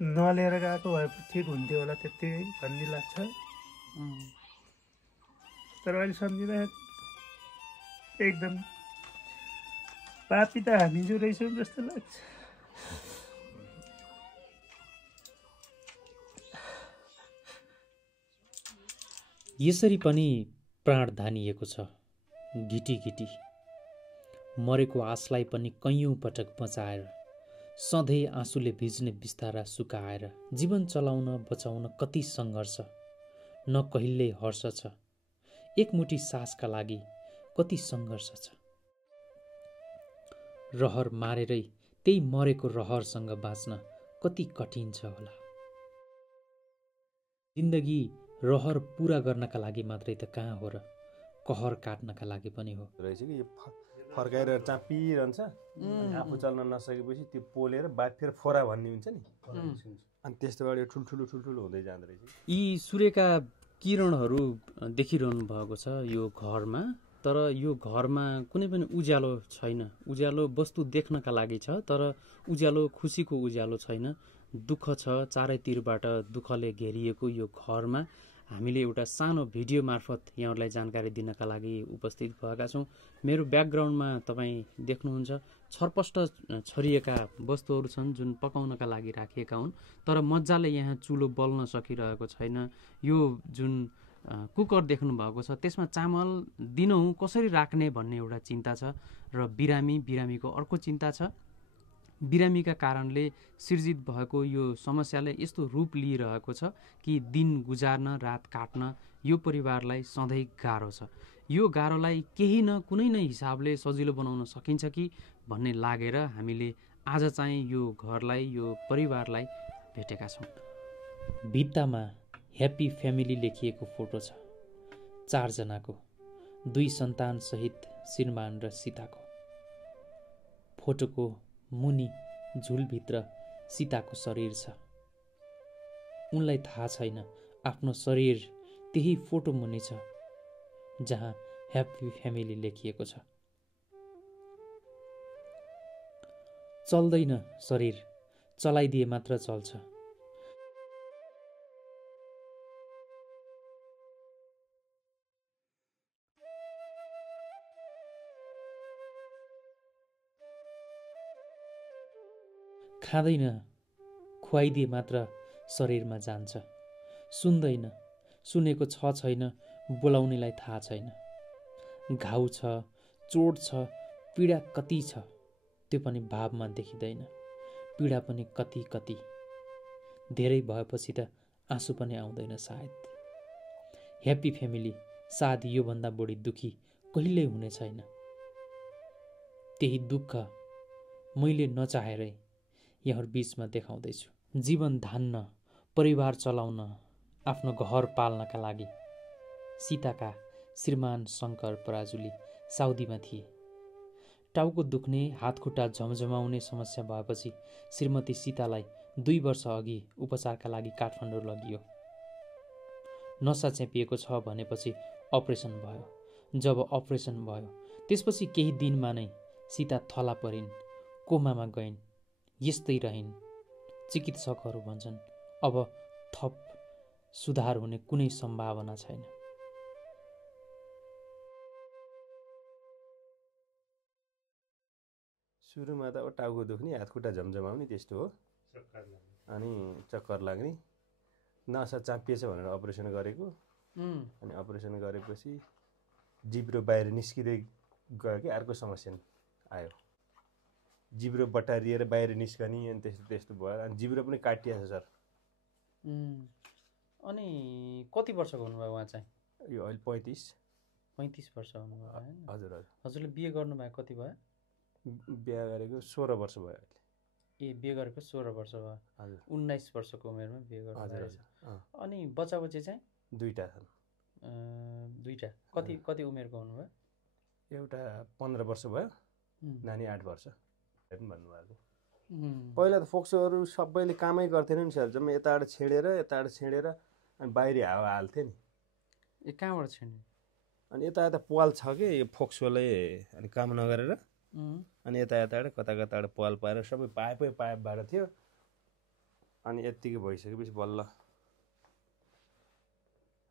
नलिएर गएको भए ठिक हुन्थ्यो होला त्यति भन्ने लाग्छ। तर अहिले सम्झिँदा एकदम पापी त हामी जो रहेछौँ जस्तो लाग्छ। यसरी पनि प्राण धानिएको छ घिटी घिटी, मरेको आशलाई पनि कैयौँ पटक बचाएर, सधैँ आँसुले भिज्ने बिस्तारा सुकाएर, जीवन चलाउन बचाउन कति सङ्घर्ष, न कहिल्यै हर्ष छ, एकमुठी सासका लागि कति सङ्घर्ष छ। रहर मारेरै त्यही मरेको रहरसँग बाँच्न कति कठिन छ होला। जिन्दगी रहर पूरा गर्नका लागि मात्रै त कहाँ हो र, कहर काट्नका लागि पनि हो रहेछ कि यो फर्काएर चापिरहन्छ, आफू चल्न नसकेपछि त्यो पोलेर बाद फेरि फोरा भन्ने हुन्छ नि, अनि त्यस्तोबाट यो ठुल्ठुलो ठुल्ठुलो हुँदै जाँदो रहेछ। यी सूर्यका किरणहरू देखिरहनु भएको छ यो घरमा, तर यो घरमा कुनै पनि उज्यालो छैन। उज्यालो वस्तु देख्नका लागि छ, तर उज्यालो खुसीको उज्यालो छैन। दुःख छ, चारैतिरबाट दुःखले घेरिएको यो घरमा हामीले एउटा सानो भिडियो मार्फत यहाँहरूलाई जानकारी दिनका लागि उपस्थित भएका छौँ। मेरो ब्याकग्राउन्डमा तपाईँ देख्नुहुन्छ छरपष्ट छरिएका वस्तुहरू छन् जुन पकाउनका लागि राखिएका हुन्, तर मजाले यहाँ चुलो बल्न सकिरहेको छैन। यो जुन कुकर देख्नु भएको छ त्यसमा चामल दिनहुँ कसरी राख्ने भन्ने एउटा चिन्ता छ, र बिरामीको अर्को चिन्ता छ। बिरामीका कारणले सिर्जित भएको यो समस्याले यस्तो रूप लिइरहेको छ कि दिन गुजार्न, रात काट्न यो परिवारलाई सधैँ गाह्रो छ। यो गाह्रोलाई केही न कुनै न हिसाबले सजिलो बनाउन सकिन्छ कि भन्ने लागेर हामीले आज चाहिँ यो घरलाई, यो परिवारलाई भेटेका छौँ। भित्तामा ह्याप्पी फ्यामिली लेखिएको फोटो छ, 4 जनाको, 2 सन्तान सहित श्रीमान र सीताको। फोटोको मुनि झुलभित्र सीताको शरीर छ। उनलाई थाहा छैन आफ्नो शरीर त्यही फोटो मुनि छ जहाँ ह्याप्पी फ्यामिली लेखिएको छ। चल्दैन शरीर, चलाइदिए मात्र चल्छ। खाँदैन, खुवाइदिए मात्र शरीरमा जान्छ। सुन्दैन, सुनेको छ छैन बोलाउनेलाई थाहा छैन। घाउ छ, चोट छ, पीडा कति छ त्यो पनि भावमा देखिँदैन। पीडा पनि कति कति, धेरै भएपछि त आँसु पनि आउँदैन सायद। ह्याप्पी फ्यामिली सायद योभन्दा बढी दुखी कहिल्यै हुने छैन। त्यही दुःख मैले नचाहेरै यहाँ बीचमा देखाउँदैछु। जीवन धान्न, परिवार चलाउन, आफ्नो घर पाल्नका लागि सीताका श्रीमान शङ्कर पराजुली साउदीमा थिए। टाउको दुख्ने, हातखुट्टा झमझमाउने समस्या भएपछि श्रीमती सीतालाई 2 वर्ष अघि उपचारका लागि काठमाडौँ लगियो। नसा चेपिएको छ भनेपछि अपरेसन भयो। जब अपरेसन भयो त्यसपछि केही दिनमा नै सीता थला परिन्, कोमामा गइन्, यस्तै रहिन्। चिकित्सकहरू भन्छन् अब थप सुधार हुने कुनै सम्भावना छैन। सुरुमा त अब टाउको दुख्ने, हातखुट्टा झमझमाउने त्यस्तो हो, अनि चक्कर लाग्ने, नसा चापिएछ भनेर अपरेसन गरेको। अनि अपरेसन गरेपछि जिब्रो बाहिर निस्किँदै गयो कि अर्को समस्या आयो। जिब्रो बटारिएर बाहिर निस्कने अनि त्यस्तो भयो। अनि जिब्रो पनि काटिएको छ सर। अनि कति वर्षको हुनुभयो उहाँ चाहिँ? यो अहिले 35 वर्ष हुनुभयो हैन? हजुर हजुर। हजुरले बिहे गर्नुभएको कति भयो? बिहे गरेको 16 वर्ष भयो अहिले। ए, बिहे गरेको 16 वर्ष भयो। हजुर। 19 वर्षको उमेरमा बिहे गर्नुभयो। हजुर। अनि बच्चा-बच्ची चाहिँ? 2टा छन्। 2टा। कति उमेरको हुनुभयो? एउटा 15 वर्ष भयो, नानी 8 वर्ष भन्नुभएको। पहिला त फोक्सोहरू सबैले कामै गर्थेन नि सर, जम्मै यताबाट छेडेर अनि बाहिरी हावा हाल्थे नि। ए, कहाँबाट छेड्ने? अनि यता पाल छ कि यो फोक्सोले अनि काम नगरेर अनि यताबाट कताबाट पाल पाएर सबै पाइपबाट थियो। अनि यत्तिकै भइसकेपछि बल्ल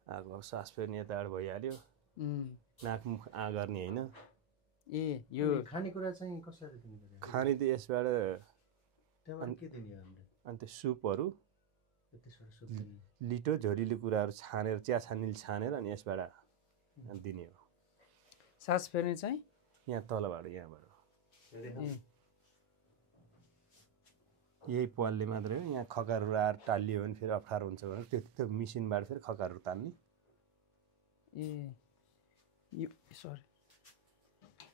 आगो अब सास फेर्ने यताबाट भइहाल्यो। नाकमुख गर्ने होइन। ए यो खानेकुरा चाहिँ कसरी दिनु पर्यो? खाने त यसबाट त्यहाँबाट के दिने हो हामीले? अनि त्यो सुपहरू त्यसबाट सुप दिने। लिटो झोलिलो कुराहरू छानेर चिया छानिल छानेर अनि यसबाट दिने हो। सास फेर्ने चाहिँ यहाँ तलबाट यहाँबाट यही पालले मात्रै हो। यहाँ खकारहरू आएर टालियो भने फेरि अप्ठ्यारो हुन्छ भने त्यो मिसिनबाट फेरि खकारहरू तान्ने। ए यो सरी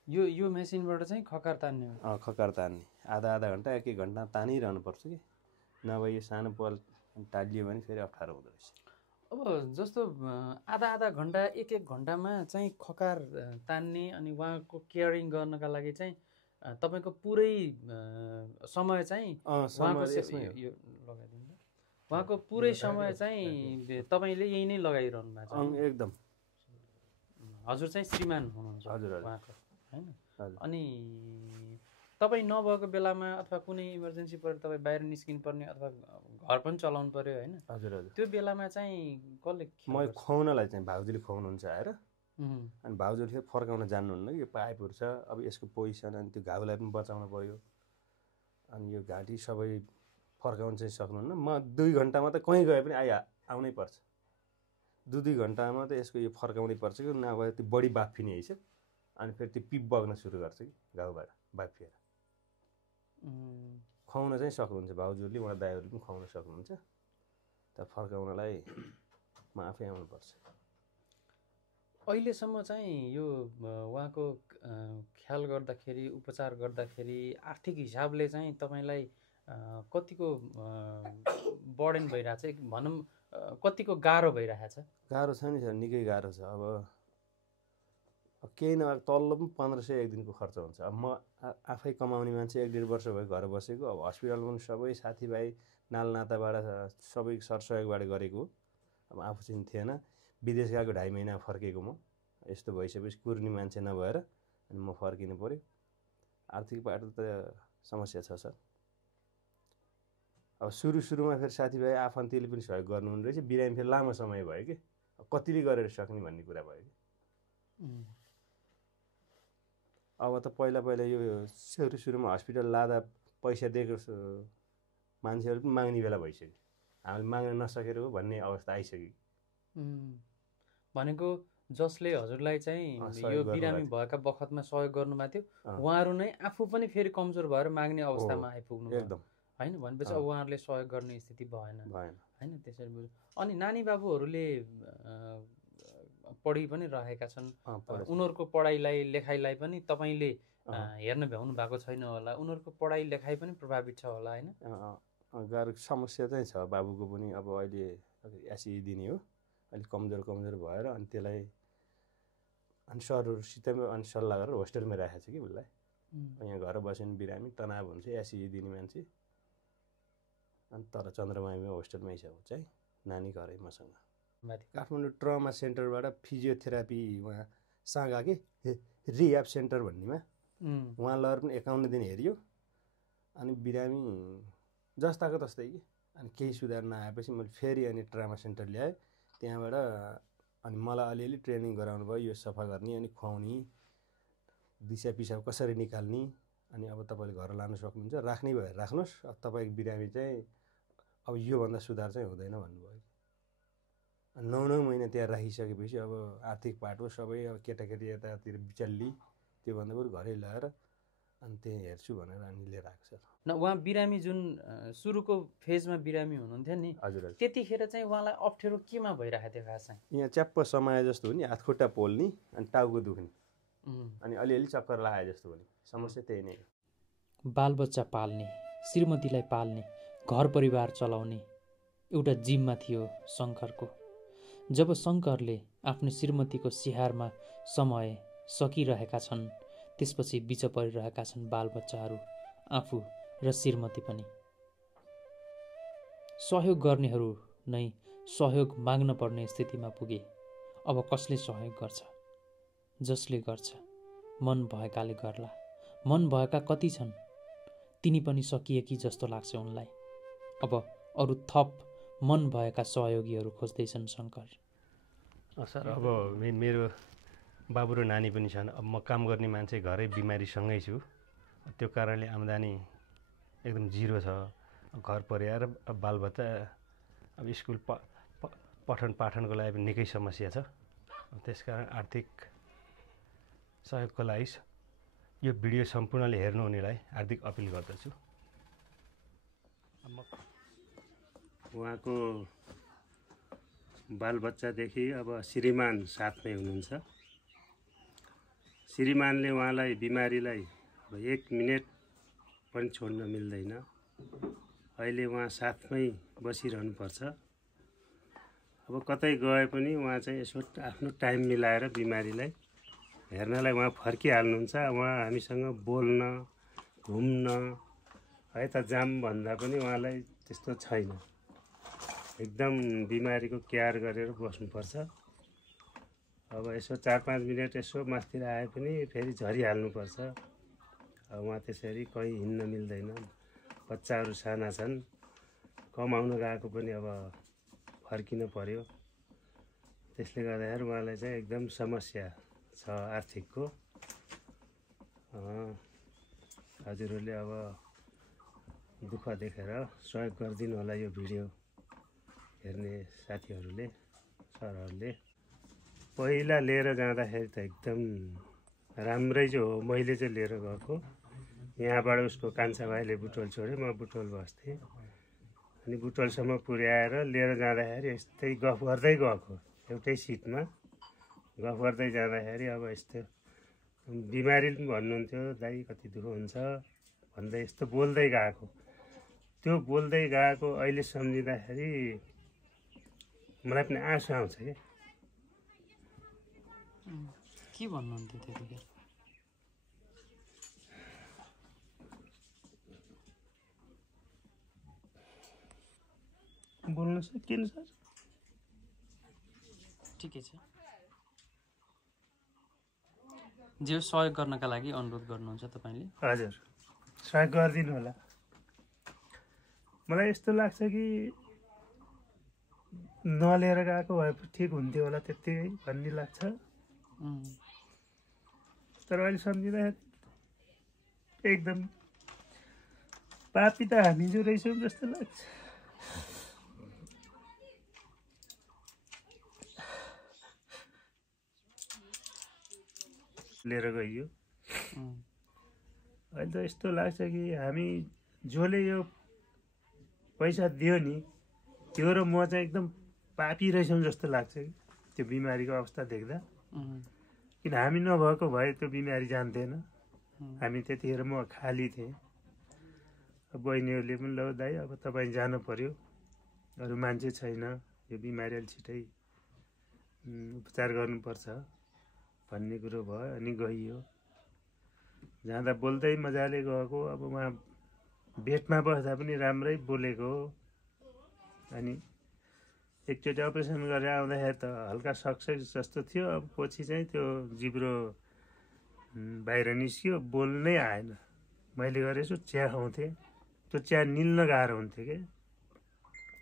यो मेसिनबाट चाहिँ खकार तान्ने हो। खकार तान्ने आधा घन्टा 1 घन्टा तानिरहनु पर्छ कि नभए यो सानो पाल टालियो भने फेरि अप्ठ्यारो हुँदो रहेछ। अब जस्तो आधा घन्टा 1 घन्टामा चाहिँ खकार तान्ने अनि उहाँको केयरिङ गर्नका लागि चाहिँ तपाईँको पुरै समय चाहिँ उहाँको यो लगाइदिनु त। उहाँको पुरै समय चाहिँ तपाईँले यही नै लगाइरहनु भएको छ? एकदम। हजुर चाहिँ श्रीमान हुनुहुन्छ हजुर उहाँको होइन? अनि तपाईँ नभएको बेलामा अथवा कुनै इमर्जेन्सी पऱ्यो, तपाईँ बाहिर निस्किनु पर्ने अथवा घर पनि चलाउनु पर्यो होइन? हजुर हजुर। त्यो बेलामा चाहिँ कसले म खुवाउनलाई चाहिँ भाउजूले खुवाउनुहुन्छ आएर। अनि भाउजूले फेरि फर्काउन जान्नुहुन्न कि यो पाइपहरू छ, अब यसको पोजिसन अनि त्यो घाउलाई पनि बचाउन पऱ्यो। अनि यो घाँटी सबै फर्काउन चाहिँ सक्नुहुन्न। म 2 घन्टामा त कहीँ गए पनि आउनै पर्छ। 2 घन्टामा त यसको यो फर्काउनै पर्छ कि नभए त्यो बढी बाफिने हैछ। अनि फेरि त्यो पिप बग्न सुरु गर्छ कि घाउबाट बाफिएर। खुवाउन चाहिँ सक्नुहुन्छ भाउजूले, उहाँ दाइहरूले पनि खुवाउन सक्नुहुन्छ। त फर्काउनलाई म आफै आउनुपर्छ। अहिलेसम्म चाहिँ यो उहाँको ख्याल गर्दाखेरि, उपचार गर्दाखेरि आर्थिक हिसाबले चाहिँ तपाईँलाई कतिको बर्डन भइरहेछ, भनौँ कतिको गाह्रो भइरहेछ? गाह्रो छ नि सर, निकै गाह्रो छ। अब केही नभएको तल्लो पनि 1500 एक दिनको खर्च हुन्छ। अब म आफै कमाउने मान्छे 1-1.5 वर्ष भयो घर बसेको। अब हस्पिटलमा पनि सबै साथीभाइ नालनाताबाट सबै सरसहयोगबाट गरेको। अब आफू चाहिँ थिएन, विदेश गएको 2.5 महिना फर्केको म। यस्तो भइसकेपछि कुर्ने मान्छे नभएर अनि म फर्किनु पऱ्यो। आर्थिक बाटो त समस्या छ सर। अब सुरुमा फेरि साथीभाइ आफन्तीले पनि सहयोग गर्नुहुने रहेछ। बिरामी फेरि लामो समय भयो कि कतिले गरेर सक्ने भन्ने कुरा भयो कि। अब त पहिला यो सुरुमा हस्पिटल लाँदा पैसा दिएको मान्छेहरू पनि माग्ने बेला भइसक्यो। हामीले माग्न नसकेर हो भन्ने अवस्था आइसक्यो। भनेको जसले हजुरलाई चाहिँ यो बिरामी भएका बखतमा सहयोग गर्नुभएको थियो, उहाँहरू नै आफू पनि फेरि कमजोर भएर माग्ने अवस्थामा आइपुग्नु एकदम होइन? भनेपछि अब उहाँहरूले सहयोग गर्ने स्थिति भएन होइन? त्यसरी बुझ्नु। अनि नानी बाबुहरूले पढि पनि रहेका छन्, उनीहरूको पढाइलाई लेखाइलाई पनि तपाईँले हेर्न भ्याउनु भएको छैन होला, उनीहरूको पढाइ लेखाइ पनि प्रभावित छ होला होइन? गाह्रो समस्या चाहिँ छ। बाबुको पनि अब अहिले एसिडी दिने हो, अलिक कमजोर भएर अनि त्यसलाई अनि सरहरूसित अनि सल्लाह गरेर होस्टेलमा राखेको छ कि उसलाई। यहाँ घर बस्ने बिरामी तनाव हुन्छ, एसिडी दिने मान्छे। अनि तर चन्द्रमामा होस्टेलमै छ चाहिँ नानी घरै मसँग। काठमाडौँ ट्रमा सेन्टरबाट फिजियोथेरापी उहाँ सागा कि रिह्याब सेन्टर भन्नेमा उहाँ लगेर पनि 51 दिन हेऱ्यो। अनि बिरामी जस्ताको तस्तै कि। अनि केही सुधार नआएपछि मैले फेरि अनि ट्रमा सेन्टर ल्याएँ। त्यहाँबाट अनि मलाई अलिअलि ट्रेनिङ गराउनु भयो, यो सफा गर्ने अनि खुवाउने, दिसा पिसाब कसरी निकाल्ने। अनि अब तपाईँले घर लानु सक्नुहुन्छ, राख्ने भए राख्नुहोस्, तपाईँको बिरामी चाहिँ अब योभन्दा सुधार चाहिँ हुँदैन भन्नुभयो। 9 महिना त्यहाँ राखिसकेपछि अब आर्थिक पाटो सबै अब केटाकेटी यतातिर बिचल्ली, त्योभन्दा बरु घरै ल्याएर अनि त्यहाँ हेर्छु भनेर अनि लिएर आएको छ। न उहाँ बिरामी जुन सुरुको फेजमा बिरामी हुनुहुन्थ्यो नि, हजुर त्यतिखेर चाहिँ उहाँलाई अप्ठ्यारो केमा भइरहेको थियो खास चाहिँ? यहाँ च्याप्प समाए जस्तो हो नि, हातखुट्टा पोल्ने अनि टाउको दुख्ने अनि अलिअलि चक्कर लागे जस्तो हो नि। समस्या त्यही नै हो। बालबच्चा पाल्ने, श्रीमतीलाई पाल्ने, घर परिवार चलाउने एउटा जिम्मा थियो शङ्करको। जब शङ्करले आफ्नो श्रीमतीको स्याहारमा समय सकिरहेका छन्, त्यसपछि बिच परिरहेका छन् बालबच्चाहरू, आफू र श्रीमती पनि। सहयोग गर्नेहरू नै सहयोग माग्न पर्ने स्थितिमा पुगे। अब कसले सहयोग गर्छ? जसले गर्छ मन भएकाले गर्ला। मन भएका कति छन्? तिनी पनि सकिएकी जस्तो लाग्छ उनलाई। अब अरू थप मन भएका सहयोगीहरू खोज्दैछन् शङ्कर? सर अब मेरो बाबु र नानी पनि छन्। अब म काम गर्ने मान्छे घरै बिमारीसँगै छु। त्यो कारणले आम्दानी एकदम जिरो छ। घर परिवार अब बालबच्चा अब स्कुल पठन पाठनको लागि पनि निकै समस्या छ। त्यसकारण आर्थिक सहयोगको लागि यो भिडियो सम्पूर्णले हेर्नुहुनेलाई हार्दिक अपिल गर्दछु। उहाँको बालबच्चादेखि अब श्रीमान साथमै हुनुहुन्छ। श्रीमानले उहाँलाई बिमारीलाई अब 1 मिनेट पनि छोड्न मिल्दैन। अहिले उहाँ साथमै बसिरहनुपर्छ। अब कतै गए पनि उहाँ चाहिँ यसो आफ्नो टाइम मिलाएर बिमारीलाई हेर्नलाई उहाँ फर्किहाल्नुहुन्छ। उहाँ हामीसँग बोल्न घुम्न है त जाम भन्दा पनि उहाँलाई त्यस्तो छैन। एकदम बिमारीको केयर गरेर बस्नुपर्छ। अब यसो 4-5 मिनट यसो मास्तिर आए पनि फेरि झरिहाल्नुपर्छ। अब उहाँ त्यसरी कहीँ हिँड्न मिल्दैन। बच्चाहरू साना छन्, कमाउन गएको पनि अब फर्किन पर्यो। त्यसले गर्दाखेरि उहाँलाई चाहिँ एकदम समस्या छ आर्थिकको। हजुरहरूले अब दुःख देखेर सहयोग गरिदिनु होला। यो भिडियो हेर्ने साथीहरूले, सरहरूले पहिला लिएर जाँदाखेरि त एकदम राम्रै चाहिँ हो। मैले चाहिँ लिएर गएको, यहाँबाट उसको कान्छा भाइले बुटोल छोड्यो, म बुटोल बस्थेँ। अनि बुटोलसम्म पुर्याएर लिएर जाँदाखेरि यस्तै गफ गर्दै गएको, एउटै सिटमा गफ गर्दै जाँदाखेरि अब यस्तो बिमारीले पनि भन्नुहुन्थ्यो दाइ कति दुःख हुन्छ भन्दै यस्तो बोल्दै गएको। त्यो बोल्दै गएको अहिले सम्झिँदाखेरि मलाई पनि आँसु आउँछ क्या। के भन्नुहुन्थ्यो त्यतिखेर? बोल्न सकिन्छ सर? ठिकै छ। जे सहयोग गर्नका लागि अनुरोध गर्नुहुन्छ तपाईँले? हजुर, सहयोग गरिदिनु होला। मलाई यस्तो लाग्छ कि नलिएर गएको भए ठिक हुन्थ्यो होला, त्यत्तिकै भन्ने लाग्छ। तर अहिले सम्झिँदाखेरि एकदम पापी त हामी जो रहेछौँ जस्तो लाग्छ। लिएर गइयो। अहिले त यस्तो लाग्छ कि हामी जसले यो पैसा दियो नि, त्यो र म चाहिँ एकदम पापी रहेछौँ जस्तो लाग्छ कि त्यो बिमारीको अवस्था देख्दा। किन हामी नभएको भए त्यो बिमारी जान्थेन। हामी त्यतिखेर म खाली थिएँ। बहिनीहरूले पनि ल दाइ अब तपाईँ जानु पर्यो, अरू मान्छे छैन, यो बिमारी अलि छिटै उपचार गर्नुपर्छ भन्ने कुरो भयो। अनि गइयो। जाँदा बोल्दै मजाले गएको। अब उहाँ बेडमा बस्दा पनि राम्रै बोलेको। अनि एकचोटि अपरेसन गरेर आउँदाखेरि त हल्का सक्छ जस्तो थियो। अब पछि चाहिँ त्यो जिब्रो बाहिर निस्कियो, बोल्नै आएन। मैले गरेछु चिया खुवाउँथेँ, त्यो चिया निल्न गाह्रो हुन्थ्यो क्या।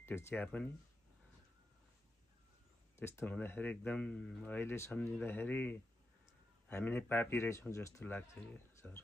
त्यो चिया पनि त्यस्तो हुँदाखेरि एकदम अहिले सम्झिँदाखेरि हामी नै पापी रहेछौँ जस्तो लाग्छ सर।